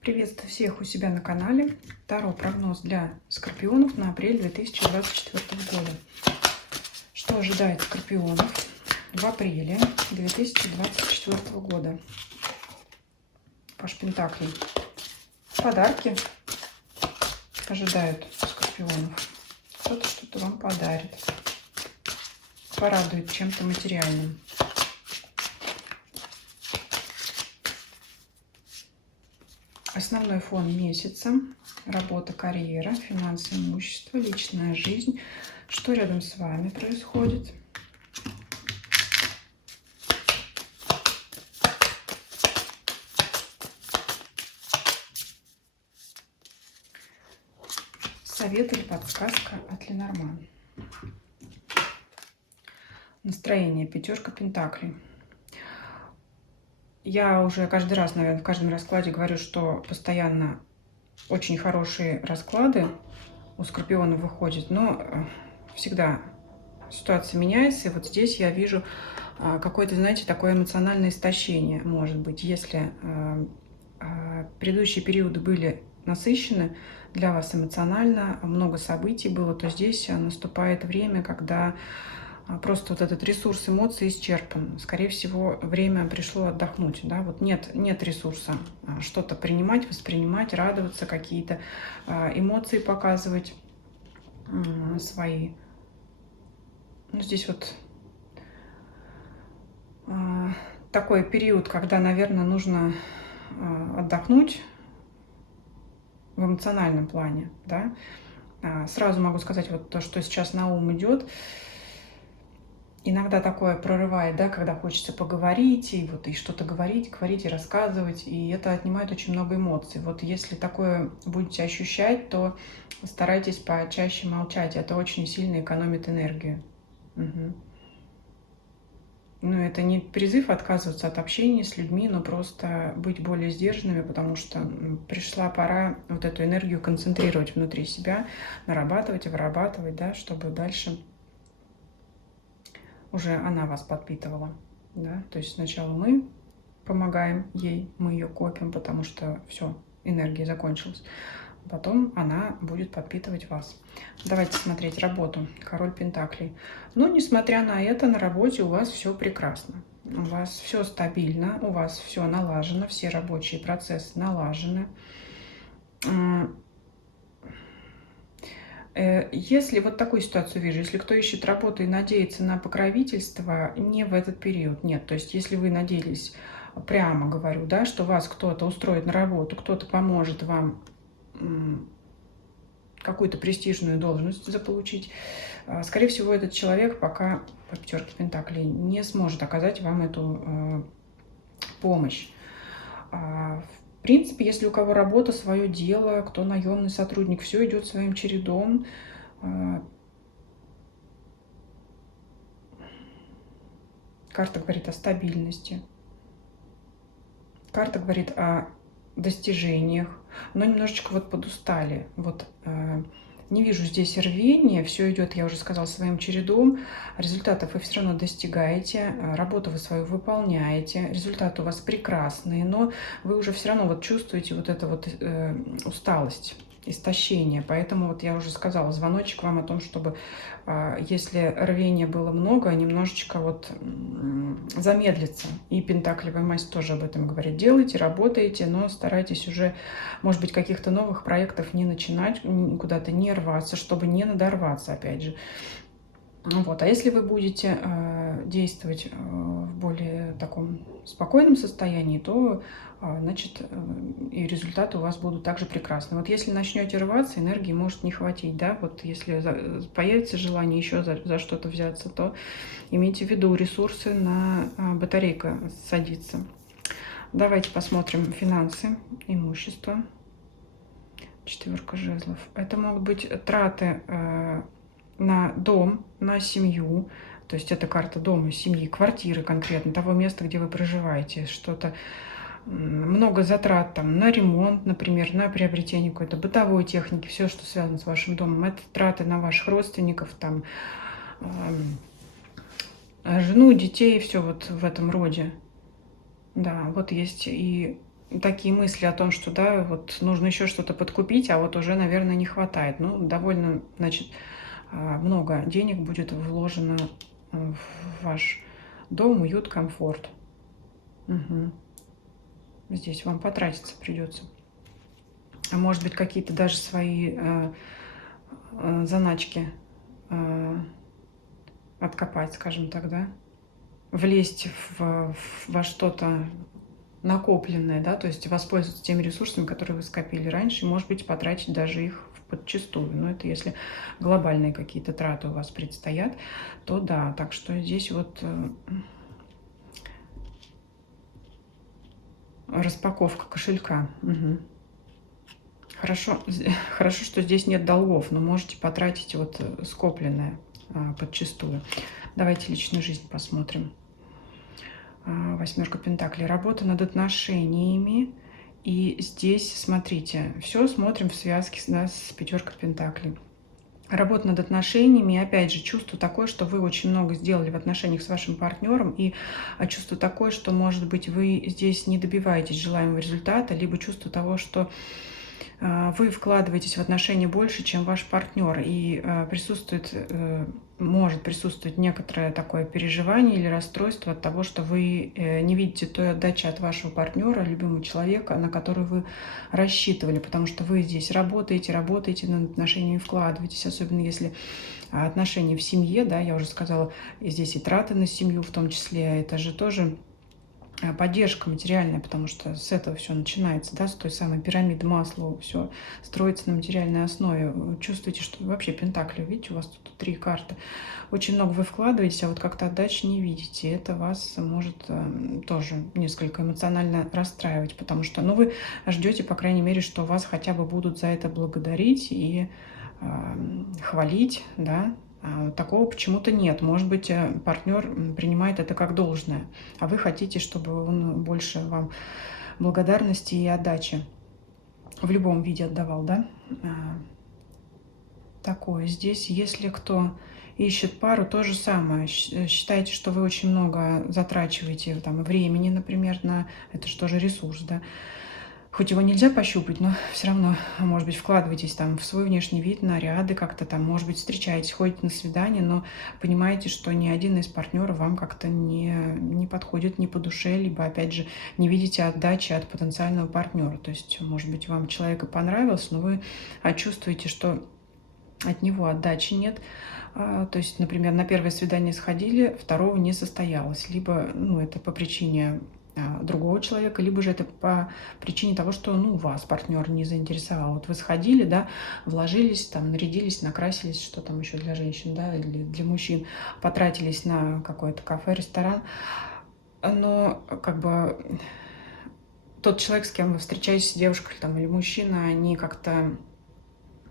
Приветствую всех у себя на канале. Таро прогноз для скорпионов на апрель 2024 года. Что ожидает скорпионов в апреле 2024 года? Паш Пентаклей. Подарки ожидают скорпионов. Кто-то что-то вам подарит. Порадует чем-то материальным. Основной фон месяца. Работа, карьера, финансы, имущество, личная жизнь. Что рядом с вами происходит? Совет или подсказка от Ленорман. Настроение. Пятерка пентаклей. Я уже каждый раз, наверное, в каждом раскладе говорю, что постоянно очень хорошие расклады у скорпионов выходят, но всегда ситуация меняется. И вот здесь я вижу какое-то, знаете, такое эмоциональное истощение, может быть. Если предыдущие периоды были насыщены для вас эмоционально, много событий было, то здесь наступает время, когда просто вот этот ресурс эмоций исчерпан. Скорее всего, время пришло отдохнуть. Да? Вот нет ресурса что-то принимать, воспринимать, радоваться, какие-то эмоции показывать свои. Ну, здесь вот такой период, когда, наверное, нужно отдохнуть в эмоциональном плане. Да? Сразу могу сказать, вот то, что сейчас на ум идет. Иногда такое прорывает, да, когда хочется поговорить, и вот и что-то говорить и рассказывать, и это отнимает очень много эмоций. Вот если такое будете ощущать, то старайтесь почаще молчать, это очень сильно экономит энергию. Угу. Ну, это не призыв отказываться от общения с людьми, но просто быть более сдержанными, потому что пришла пора вот эту энергию концентрировать внутри себя, нарабатывать и вырабатывать, да, чтобы дальше уже она вас подпитывала, да, то есть сначала мы помогаем ей, мы ее копим, потому что все, энергия закончилась, потом она будет подпитывать вас. Давайте смотреть работу. Король Пентаклей. Но несмотря на это, на работе у вас все прекрасно, у вас все стабильно, у вас все налажено, все рабочие процессы налажены. Если вот такую ситуацию вижу, если кто ищет работу и надеется на покровительство, не в этот период, нет. То есть если вы надеялись, прямо говорю, да, что вас кто-то устроит на работу, кто-то поможет вам какую-то престижную должность заполучить, скорее всего, этот человек пока по пятерке пентаклей не сможет оказать вам эту помощь. В принципе, если у кого работа, свое дело, кто наемный сотрудник, все идет своим чередом. Карта говорит о стабильности. Карта говорит о достижениях, но немножечко вот подустали. Вот не вижу здесь рвения, все идет, я уже сказала, своим чередом. Результатов вы все равно достигаете, работу вы свою выполняете, результаты у вас прекрасные, но вы уже все равно вот чувствуете вот эту вот усталость, истощение. Поэтому вот я уже сказала, звоночек вам о том, чтобы если рвения было много, немножечко вот замедлиться. И пентаклевая масть тоже об этом говорит. Делайте, работаете, но старайтесь уже, может быть, каких-то новых проектов не начинать, куда-то не рваться, чтобы не надорваться, опять же. Вот. А если вы будете действовать в более таком спокойном состоянии, то значит, и результаты у вас будут также прекрасны. Вот если начнете рваться, энергии может не хватить, да, вот если появится желание еще за что-то взяться, то имейте в виду, ресурсы на батарейка садится. Давайте посмотрим финансы, имущество. Четверка жезлов. Это могут быть траты на дом, на семью. То есть это карта дома, семьи, квартиры конкретно, того места, где вы проживаете. Что-то много затрат там на ремонт, например, на приобретение какой-то бытовой техники, все, что связано с вашим домом. Это траты на ваших родственников, там, жену, детей, все вот в этом роде. Да, вот есть и такие мысли о том, что, да, вот нужно еще что-то подкупить, а вот уже, наверное, не хватает. Ну, довольно, значит, много денег будет вложено в ваш дом, уют, комфорт. Угу. Здесь вам потратиться придется. А может быть, какие-то даже свои заначки откопать, скажем так, да? Влезть во что-то накопленное, да, то есть воспользоваться теми ресурсами, которые вы скопили раньше, и, может быть, потратить даже их подчистую. Но это если глобальные какие-то траты у вас предстоят, то да. Так что здесь вот распаковка кошелька. Угу. Хорошо, хорошо, что здесь нет долгов, но можете потратить вот скопленное подчистую. Давайте личную жизнь посмотрим. Восьмерка пентаклей. Работа над отношениями. И здесь, смотрите, все смотрим в связке, да, с пятеркой пентаклей. Работа над отношениями, и опять же, чувство такое, что вы очень много сделали в отношениях с вашим партнером, и чувство такое, что, может быть, вы здесь не добиваетесь желаемого результата, либо чувство того, что вы вкладываетесь в отношения больше, чем ваш партнер, и может присутствовать некоторое такое переживание или расстройство от того, что вы не видите той отдачи от вашего партнера, любимого человека, на который вы рассчитывали, потому что вы здесь работаете над отношениями, вкладываетесь, особенно если отношения в семье, да, я уже сказала, здесь и траты на семью в том числе, это же тоже поддержка материальная, потому что с этого все начинается, да, с той самой пирамиды Маслоу, все строится на материальной основе. Вы чувствуете, что вообще пентакли, видите, у вас тут 3 карты. Очень много вы вкладываете, а вот как-то отдачи не видите. Это вас может тоже несколько эмоционально расстраивать, потому что, ну, вы ждете, по крайней мере, что вас хотя бы будут за это благодарить и хвалить, да. Такого почему-то нет. Может быть, партнер принимает это как должное, а вы хотите, чтобы он больше вам благодарности и отдачи в любом виде отдавал, да? Такое. Здесь, если кто ищет пару, то же самое. Считаете, что вы очень много затрачиваете там времени, например, на это же тоже ресурс, да? Хоть его нельзя пощупать, но все равно, может быть, вкладываетесь там в свой внешний вид, наряды как-то там, может быть, встречаетесь, ходите на свидание, но понимаете, что ни один из партнеров вам как-то не подходит, не по душе, либо, опять же, не видите отдачи от потенциального партнера. То есть, может быть, вам человек и понравился, но вы чувствуете, что от него отдачи нет. То есть, например, на первое свидание сходили, второго не состоялось. Либо, ну, это по причине другого человека, либо же это по причине того, что, ну, вас партнер не заинтересовал. Вот вы сходили, да, вложились, там, нарядились, накрасились, что там еще для женщин, да, или для мужчин, потратились на какое-то кафе, ресторан, но как бы тот человек, с кем вы встречаетесь, девушка там, или мужчина, они как-то,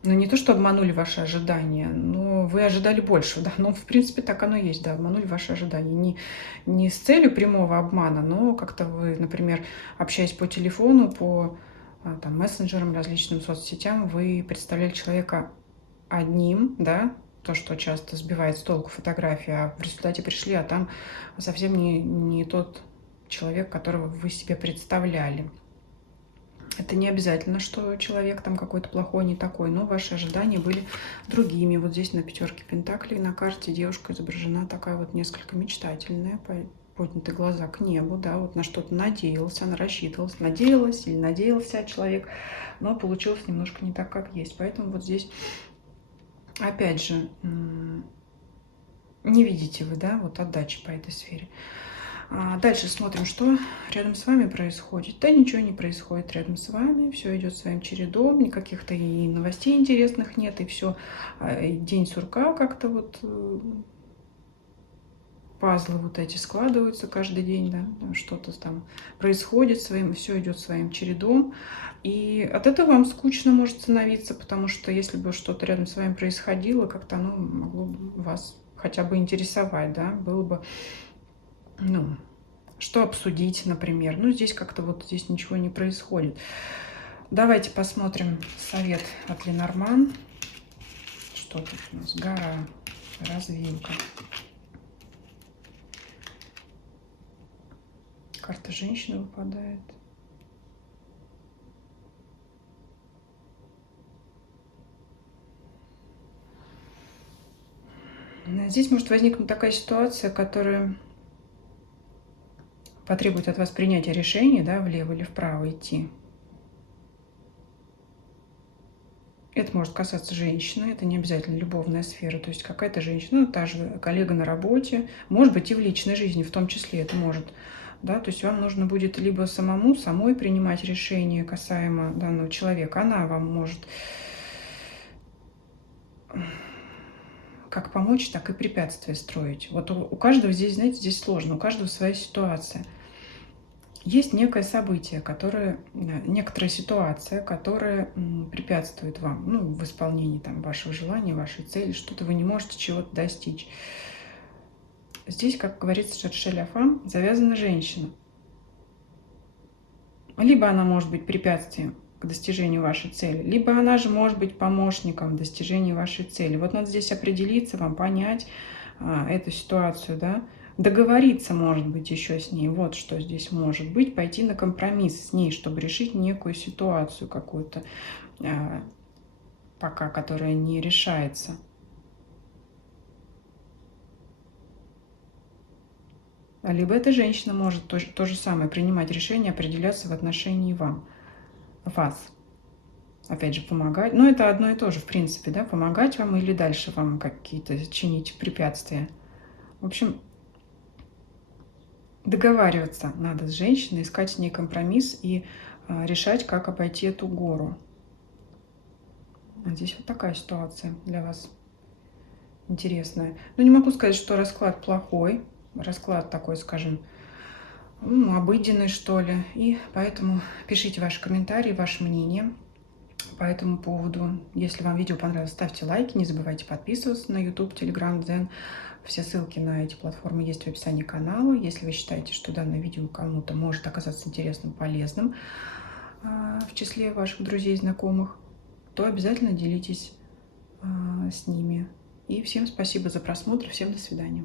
ну, не то, что обманули ваши ожидания, но вы ожидали больше, да. Ну, в принципе, так оно и есть, да, обманули ваши ожидания. Не с целью прямого обмана, но как-то вы, например, общаясь по телефону, по там, мессенджерам, различным соцсетям, вы представляли человека одним, да, то, что часто сбивает с толку фотографии, а в результате пришли, а там совсем не тот человек, которого вы себе представляли. Это не обязательно, что человек там какой-то плохой, не такой, но ваши ожидания были другими. Вот здесь на пятерке пентаклей на карте девушка изображена такая вот несколько мечтательная, подняты глаза к небу, да, вот на что-то надеялась, она рассчитывалась, надеялась или надеялся человек, но получилось немножко не так, как есть. Поэтому вот здесь, опять же, не видите вы, да, вот отдачи по этой сфере. Дальше смотрим, что рядом с вами происходит. Да ничего не происходит рядом с вами, все идет своим чередом, никаких-то и новостей интересных нет, и все. День сурка как-то вот пазлы вот эти складываются каждый день, да, что-то там происходит своим, все идет своим чередом. И от этого вам скучно может становиться, потому что если бы что-то рядом с вами происходило, как-то оно могло бы вас хотя бы интересовать, да, было бы, ну, что обсудить, например. Ну, здесь как-то вот здесь ничего не происходит. Давайте посмотрим совет от Ленорман. Что тут у нас? Гора, развилка. Карта женщины выпадает. Здесь может возникнуть такая ситуация, которая потребует от вас принятия решения, да, влево или вправо идти. Это может касаться женщины, это не обязательно любовная сфера, то есть какая-то женщина, та же коллега на работе, может быть и в личной жизни в том числе это может, да, то есть вам нужно будет либо самой принимать решение касаемо данного человека, она вам может как помочь, так и препятствия строить. Вот у каждого здесь, знаете, здесь сложно, у каждого своя ситуация. Есть некое событие, некоторая ситуация, которая препятствует вам, ну, в исполнении там вашего желания, вашей цели, что-то вы не можете чего-то достичь. Здесь, как говорится, cherchez la femme, завязана женщина. Либо она может быть препятствием к достижению вашей цели, либо она же может быть помощником в достижении вашей цели. Вот надо здесь определиться, вам понять эту ситуацию, да, договориться, может быть, еще с ней. Вот что здесь может быть, пойти на компромисс с ней, чтобы решить некую ситуацию какую-то, пока, которая не решается. Либо эта женщина может то же самое принимать решение, определяться в отношении вас. Опять же, помогать. Но это одно и то же, в принципе, да, помогать вам или дальше вам какие-то чинить препятствия. В общем, договариваться надо с женщиной, искать с ней компромисс и решать, как обойти эту гору. А здесь вот такая ситуация для вас интересная. Но не могу сказать, что расклад плохой. Расклад такой, скажем, обыденный, что ли. И поэтому пишите ваши комментарии, ваше мнение по этому поводу. Если вам видео понравилось, ставьте лайки, не забывайте подписываться на YouTube, Telegram, Zen. Все ссылки на эти платформы есть в описании канала. Если вы считаете, что данное видео кому-то может оказаться интересным, полезным в числе ваших друзей и знакомых, то обязательно делитесь с ними. И всем спасибо за просмотр, всем до свидания.